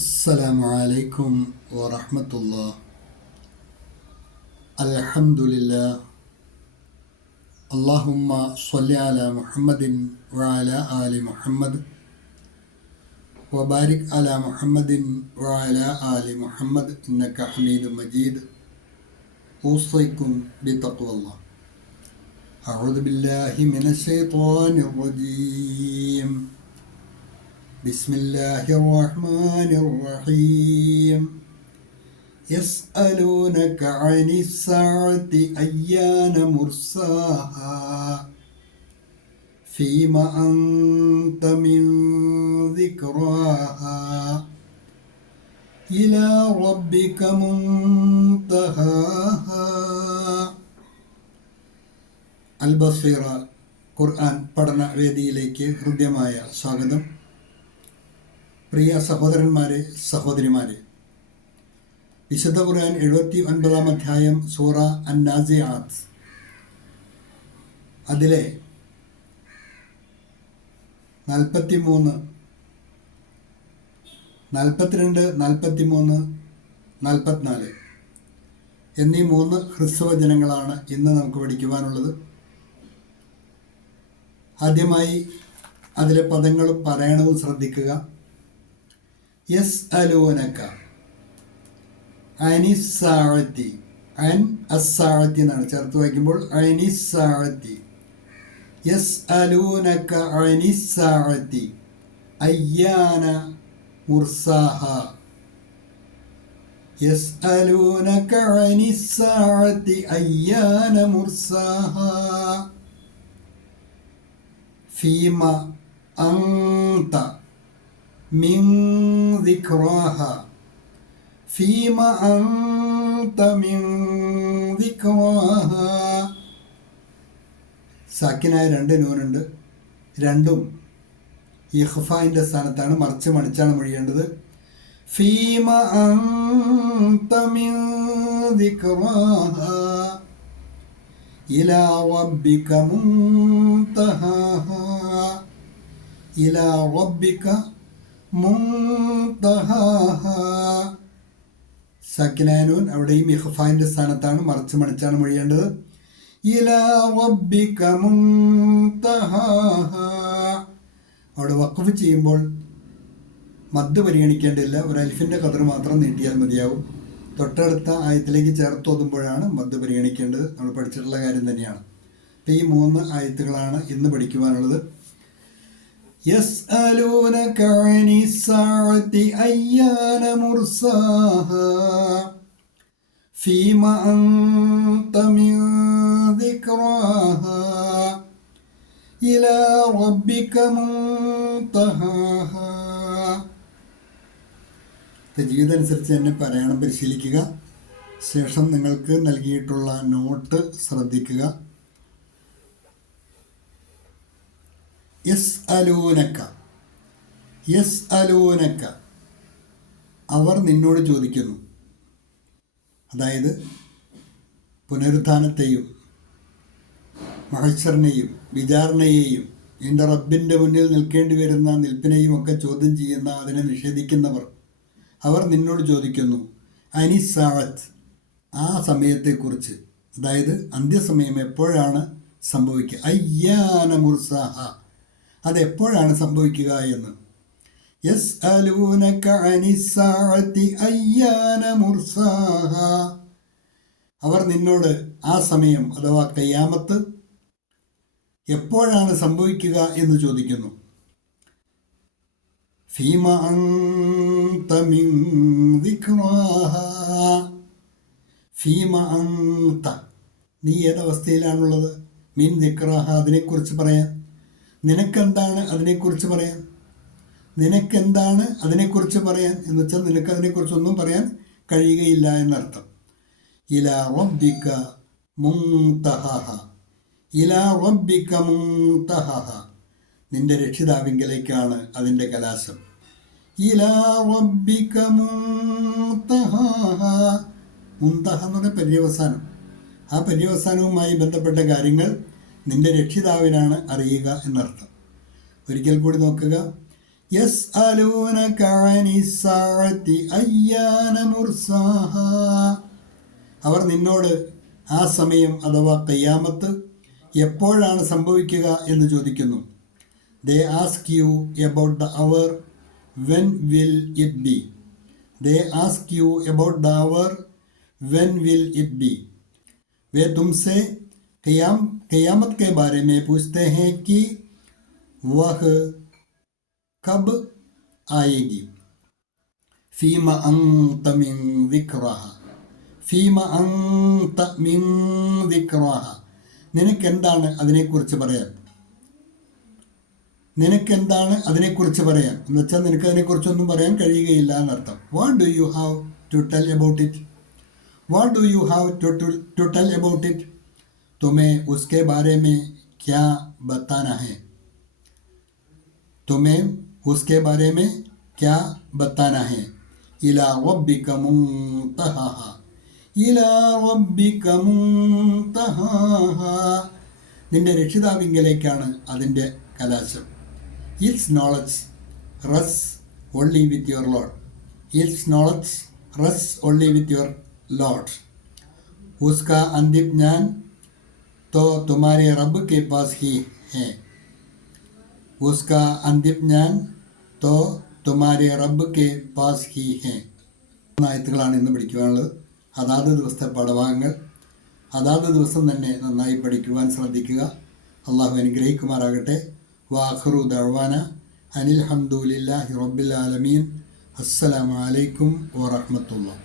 السلام عليكم ورحمة الله. الحمد لله. اللهم صل على محمد وعلى آل محمد وبارك على محمد وعلى آل محمد إنك حميد مجيد. أوصيكم بتقوى الله. أعوذ بالله من الشيطان الرجيم. بسم الله الرحمن الرحيم. يسألونك عن الساعة أيان مرساها فيما أنت من ذكراها إلى ربك منتهاها. അൽബസീറ ഖുർആൻ പഠന വേദിയിലേക്ക് ഹൃദ്യമായ സ്വാഗതം. പ്രിയ സഹോദരന്മാരെ, സഹോദരിമാരെ, വിശുദ്ധ ഖുർആൻ 79-ാം അധ്യായം സൂറ അൻ-നാസിആത്ത്, അതിലെ 43, 42, 43, 44 എന്നീ 3 ഹ്രസ്വവചനങ്ങളാണ് ഇന്ന് നമുക്ക് പഠിക്കുവാനുള്ളത്. ആദ്യമായി അതിലെ പദങ്ങളും പാരായണവും ശ്രദ്ധിക്കുക. യസ്അലൂനക അനിസ്സാഅത്തി, അൻ അസ്സാഅത്തി എന്നാണ് ചേർത്ത് വയ്ക്കുമ്പോൾ അനിസ്സാഅത്തി. യസ്അലൂനക അനിസ്സാഅത്തി അയ്യാന മുർസാഹ. യസ്അലൂനക അനിസ്സാഅത്തി അയ്യാന മുർസാഹ ഫീമ അൻത മിൻ ദിക്റാഹ. ഫീമ അൻത മിൻ ദിക്റാഹ. സാക്കിനായ 2 നൂനുണ്ട്. രണ്ടും ഇഖ്ഫായിൻ്റെ സ്ഥാനത്താണ്, മറിച്ച് മണിച്ചാണ് മൊഴിയേണ്ടത്. ഫീമ അൻത മിൻ ദിക്റാഹ ഇലാ റബ്ബിക മുൻതഹാഹ. ഇലാ റബ്ബിക മുൻതഹാഹ. സക്കിനാനൂൻ അവിടെയും ഇഖ്ഫായിൻ്റെ സ്ഥാനത്താണ്, മറിച്ച് മണിച്ചാണ് മൊഴിയേണ്ടത്. ഇലാ റബ്ബിക മുൻതഹാഹ. അവിടെ വഖഫ് ചെയ്യുമ്പോൾ മദ് പരിഗണിക്കേണ്ടില്ല, ഒരു അലിഫിൻ്റെ ഖദർ മാത്രം നീട്ടിയാൽ മതിയാവും. തൊട്ടടുത്ത ആയത്തിലേക്ക് ചേർത്ത് ഓതുമ്പോഴാണ് മദ് പരിഗണിക്കേണ്ടത്. നമ്മൾ പഠിച്ചിട്ടുള്ള കാര്യം തന്നെയാണ്. അപ്പോൾ ഈ 3 ആയത്തുകളാണ് ഇന്ന് പഠിക്കുവാനുള്ളത്. يسألونك عن الساعة أيان مرساها فيما أنت من ذكراها إلى ربك منتهاها. തജ്വീദനുസരിച്ച് തന്നെ പാരായണം പരിശീലിക്കുക. ശേഷം നിങ്ങൾക്ക് നൽകിയിട്ടുള്ള നോട്ട് ശ്രദ്ധിക്കുക. യസ്അലൂനക, യസ്അലൂനക, അവർ നിന്നോട് ചോദിക്കുന്നു. അതായത് പുനരുത്ഥാനത്തെയും മഹ്ശറിനെയും വിചാരണയെയും എൻ്റെ റബ്ബിൻ്റെ മുന്നിൽ നിൽക്കേണ്ടി വരുന്ന നിൽപ്പിനെയും ഒക്കെ ചോദ്യം ചെയ്യുന്ന, അതിനെ നിഷേധിക്കുന്നവർ, അവർ നിന്നോട് ചോദിക്കുന്നു. അനിസ്സാഅത്ത്, ആ സമയത്തെക്കുറിച്ച്, അതായത് അന്ത്യസമയം എപ്പോഴാണ് സംഭവിക്കുക. അയ്യാന മുർസാഹ, അതെപ്പോഴാണ് സംഭവിക്കുക എന്ന്. യസ്അലൂനക അനിസ്സാഅത്തി അയ്യാന മുർസാഹ, അവർ നിന്നോട് ആ സമയം അഥവാ ഖിയാമത്ത് എപ്പോഴാണ് സംഭവിക്കുക എന്ന് ചോദിക്കുന്നു. ഫീമ അൻത മിൻ ദിക്റാഹ. ഫീമ അൻത, നീ ഏതവസ്ഥയിലാണുള്ളത്. മിൻ ദിക്റാഹ, അതിനെക്കുറിച്ച് പറയാൻ. നിനക്കെന്താണ് അതിനെക്കുറിച്ച് പറയാൻ. നിനക്കെന്താണ് അതിനെക്കുറിച്ച് പറയാൻ എന്ന് വെച്ചാൽ നിനക്ക് അതിനെക്കുറിച്ചൊന്നും പറയാൻ കഴിയുകയില്ല എന്നർത്ഥം. ഇലാ റബ്ബിക മുൻതഹാഹ. ഇലാ റബ്ബിക മുൻതഹാഹ, നിന്റെ രക്ഷിതാവിങ്കലേക്കാണ് അതിൻ്റെ കലാശം. ഇലാ റബ്ബിക മുൻതഹാഹ. മുൻതഹ എന്ന് പറഞ്ഞ പര്യവസാനം. ആ പര്യവസാനവുമായി ബന്ധപ്പെട്ട കാര്യങ്ങൾ നിന്റെ രക്ഷിതാവിനാണ് അറിയുക എന്നർത്ഥം. ഒരിക്കൽ കൂടി നോക്കുക. യസ്അലൂനക അനിസ്സാഅത്തി അയ്യാന മുർസാഹാ. അവർ നിന്നോട് ആ സമയം അഥവാ ഖിയാമത്ത് എപ്പോഴാണ് സംഭവിക്കുക എന്ന് ചോദിക്കുന്നു. They ask you about the hour, when will it be. They ask you about the hour, when will it be. वे तुमसे क़यामत के बारे में पूछते हैं कि वह कब आएगी. फीम अंत मिन ज़िक्रहा, ഫീമ അൻത മിൻ ദിക്റാഹ. നിനക്കെന്താണ് അതിനെക്കുറിച്ച് പറയാൻ, നിനക്കെന്താണ് അതിനെക്കുറിച്ച് പറയാൻ എന്ന് വെച്ചാൽ നിനക്ക് അതിനെക്കുറിച്ചൊന്നും പറയാൻ കഴിയുകയില്ല എന്നർത്ഥം. What do you have to tell about it, what do you have to tell about it. तुम्हें उसके बारे में क्या बताना है, तुम्हें उसके बारे में क्या बताना है. इला रब्बिक मुंतहाहा, इला रब्बिक मुंतहाहा. നിന്റെ രക്ഷിതാവിങ്കലേക്കാണ് അതിൻ്റെ കലാശം. Its knowledge rest only with your lord, its knowledge rest only with your lord. ഉസ്കാ അന്തിം ജ്ഞാൻ तो तुम्हारे रब के पास ही है, उसका अंतिम ज्ञान तो तुम्हारे रब के पास ही है. ആയത്തുകളാണ് ഇന്ന് പഠിക്കുവാനുള്ളത്. അതാത് ദിവസത്തെ പാഠഭാഗങ്ങൾ അതാത് ദിവസം തന്നെ നന്നായി പഠിക്കുവാൻ ശ്രദ്ധിക്കുക. അള്ളാഹു അനുഗ്രഹിക്കുമാറാകട്ടെ. വാഖിറു ദഅ്വാന അനിൽ ഹംദുലില്ലാഹി റബ്ബിൽ ആലമീൻ. അസ്സലാമു അലൈക്കും വറഹ്മത്തുള്ളാഹി.